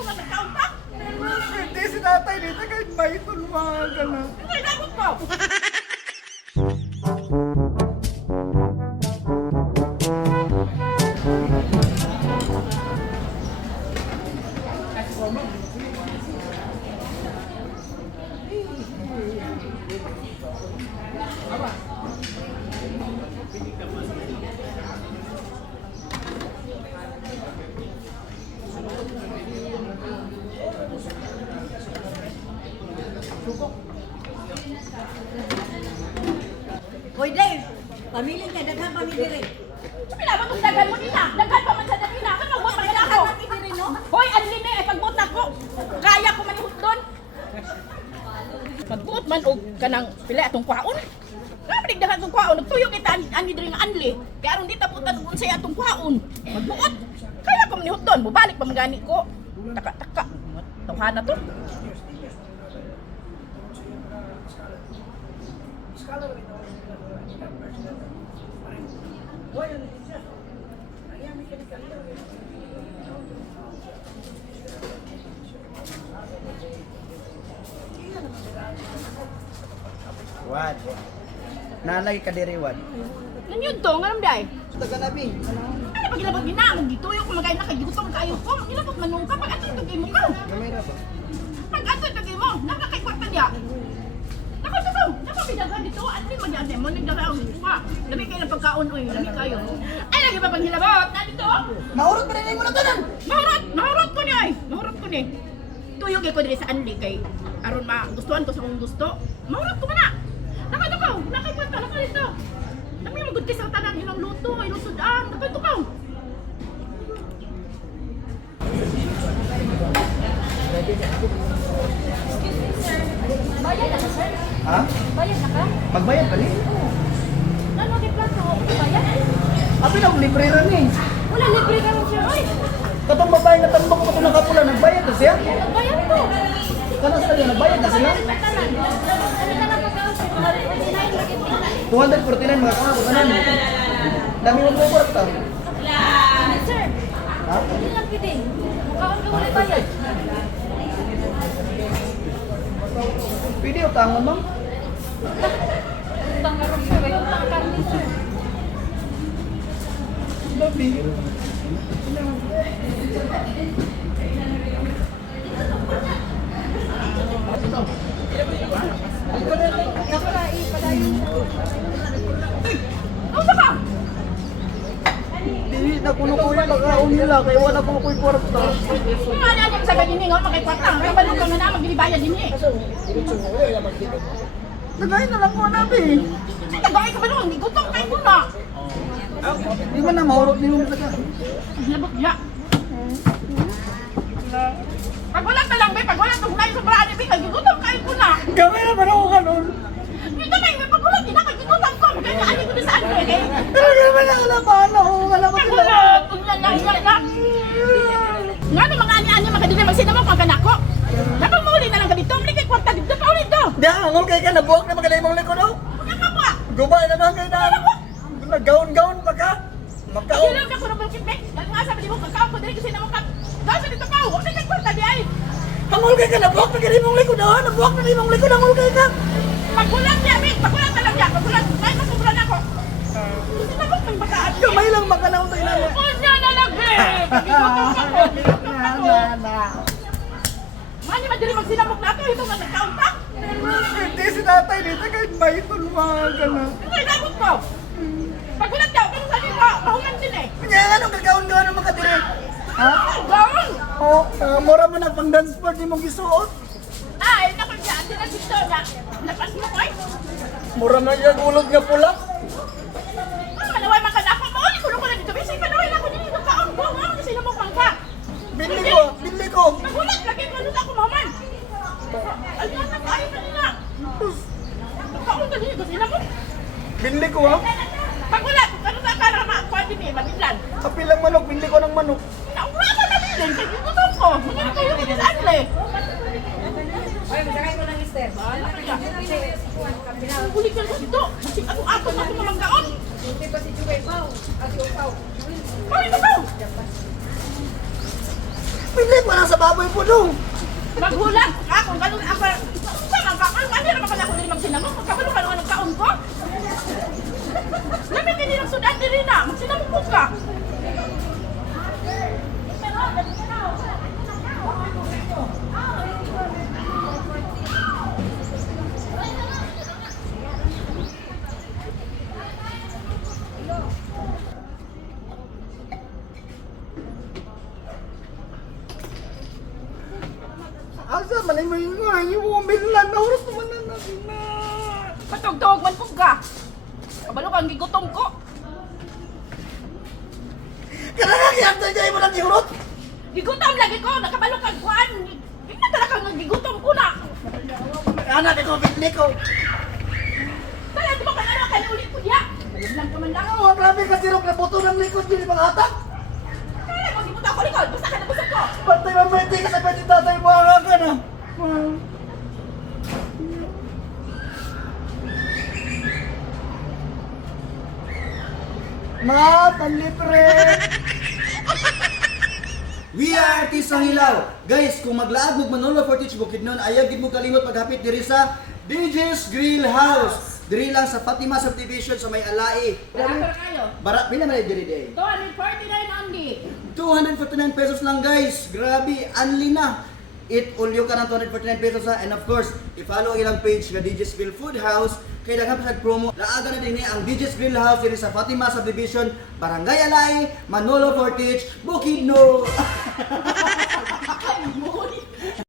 ito na nagkauntak. Hindi si tatay dito kahit may tulungan na. Ay, dapat ko. Hoy, Dave! Pamiling ka, daghan pamili rin. Pinaman kong dagan mo nila. Dagan pa man sa dagina. Ano mo pa nila ako? Hoy, alin na eh. Pagbuot na ko. Kaya ko manihot doon. Pagbuot man o kanang pila atong kwaon. Kapag dagan atong kwaon, nagtuyo kita ani diri nga anli. Kaya aron di taputan kung sa atong kwaon. Magbuot. Kaya ko manihot doon. Mubalik pa magani ko. Taka-taka. Tawhana to. Wad. Nalay ka diri wad. Nangyod to, nga namday. Taga nabi. Ano pag ilabot ginaamog dito yung kumagay na kay gutom kayo ko. Ilabot manungka pag ato itagay mo ka. Gamay ra ba? Pag ato itagay mo, nakakaikwata niya. Nakatukaw, napapidagan dito. Ano yung magyate mo? Nagdakaw ka. Labi kayo ng pagkaon o yung labi kayo. Ay, lagi ba pag hilabot? Nandito? Mahurot pa rin mo na tanan. Mahurot ko niya ay. Mahurot ko ni. Tuyog ko diri sa anli kay aron gustuhan ko sa kong gusto. Mahurot ko na. Nakatukaw, nakaikwata, nakalito. Nabi magud kay sa tanan ilang luto, ay lusudaan. Nakatukaw. Bayad na ka, sir? Ha? Bayad na ka? Magbayad ba ni? Ano di plato? Bayad? Abi na libre ra ni. Wala, libre ka mo, sir. Oy! Katong babae na tambok ko nakapula nagbayad na siya. Bayad to! Kanas na nagbayad na sila. Ano ka na pagkaon, sir? 149 lagi. 249 mga kapo kanan. Dami mo ko ta. Sir, Ha? hindi lang pwede. Mukhaon ka wala bayad. Pwede utangan mo. Utang karong, sir. May utang karni, sir. Labi. Ano ka? Dili na kuno ko yung pagkaon nila kaya wala ko ko'y kwarta. Kung ano ang sa ganini nga makaikwata. Ang balong ka na maglibayan din eh. Tagay na lang ko nabi. Ay, nagay ka ba naman? Gutom kayo muna. Di man na mahurot ni mo sa Labot niya. Pag wala ka lang, be. Pag wala kang nain sa braan, be. Nagigutom kayo muna. Gamay na man ako kanon. Dito na yung pag wala, kinakagigutom ko. Kaya ani ko na sa ano eh. Pero gamay na alaban ako. Wala ko Pag sila. wala, kung yan. Nga na mga ani-ani, makadili magsinamok, magkanako. Dapat mauli na lang ka dito. Muli kay kwarta dito. Pauli dito. Di angol kay ka nabuak na magaling mong liko no? Huwag ka pa. Gubay naman kay na. Nagaon-gaon pa ka. Magkaon. Pag-ilaw ka ko ng bulkit, be. Ang nga sabi di mo, kakaw ko dili kasi namok ka. Gasa dito pa. Huwag na kay kwarta di ay. Angol kay ka nabuak na magaling mong liko no? Nabuak na limong liko angol kay ka. Pagbulat niya, be. Pagbulat na lang niya. Pagbulat. May masubulan ako. Kasi namok may bataan. Gamay lang makanaw tayo na. Kunya na lang, be. Pag-igutom ako. Pag-igutom ako. Mani madiri magsinamok na ako. Ito nga nagkauntak. Hindi si tatay dito kahit may tulungan na. Ay, dapat ko. Pagbulat niya, pero sabi ko, mahungan din eh. Kanya nga nung gagawin-gawin ng makadiri. Ha? Gawin! Oo, mura mo na pang dance part ni mong gisuot. Ay, naku dyan, sinasito na. Napas mo ko eh. Mura na yung ulog nga pula. Ang malaway man ka na ako. Mauli ko na dito. Bisa ipanaway na ako dito. Kaon ko. Ano kasi namok man ka. Bili ko. Nagulat, lagi ko ano ako, maman. Ano na tayo pa nila. Kaon ka dito. Kasi namok. Bili ko ha. Pagulat, ano sa karama? Pwede ni, mabiglan. Kapi lang manok, bili ko ng manok. Naurama na bilin. Kasi gutom ko. Magiging kayo dito sa anle. Ay, masakay ko ng mister. Huli ka na dito. Kasi ato ako mamanggaon. Hindi pa si Juway Pao. At yung Pao. Ay, ito ka. Pilit mo lang sa baboy po no. Maghulat ka kung ganun ako. Saan ka? Ano naman pala ako din magsinamok? Magkabalo ka naman ng taon ko? Lamig din ng sudan din rin na. Magsinamok ka. Asa man mo yung mga yung nabinlan. Oras naman na nabinlan. Patog-tog man po ka. Kabalo kang gigutom ko. Kailangan kiyang tayo mo ng giurot. Gigutom lagi ko. Nakabalo kang kuan. Hindi na talaga kang gigutom ko na. Anak ko, bitli ko. Kaya di ba ka na kaya ulit ko niya? Alam lang ka man lang. Oh, grabe ka sirok na buto ng likod yun mga hatak. Kaya mo gibuto ako likod. Basta ka nabusog ko. Pantay mamete ka sa pwede tatay mo ang ka na. Ma, panlibre! We are artist sa Hilaw. Guys, kung maglaag mo Manolo Fortich Bukidnon, ayaw gid mo kalimot paghapit diri sa DJ's Grill House. Diri lang sa Fatima Subdivision sa may Alae. Rapper kayo. Bara, pila man diri day? 249 only. 249 pesos lang guys. Grabe, unli na. Eat all you can ng 249 pesos ha. And of course, i-follow ilang page nga DJ's Grill Food House. Kaya daghan pa sa promo. Laaga na din ang DJ's Grill House diri sa Fatima Subdivision, Barangay Alae, Manolo Fortich, Bukidnon.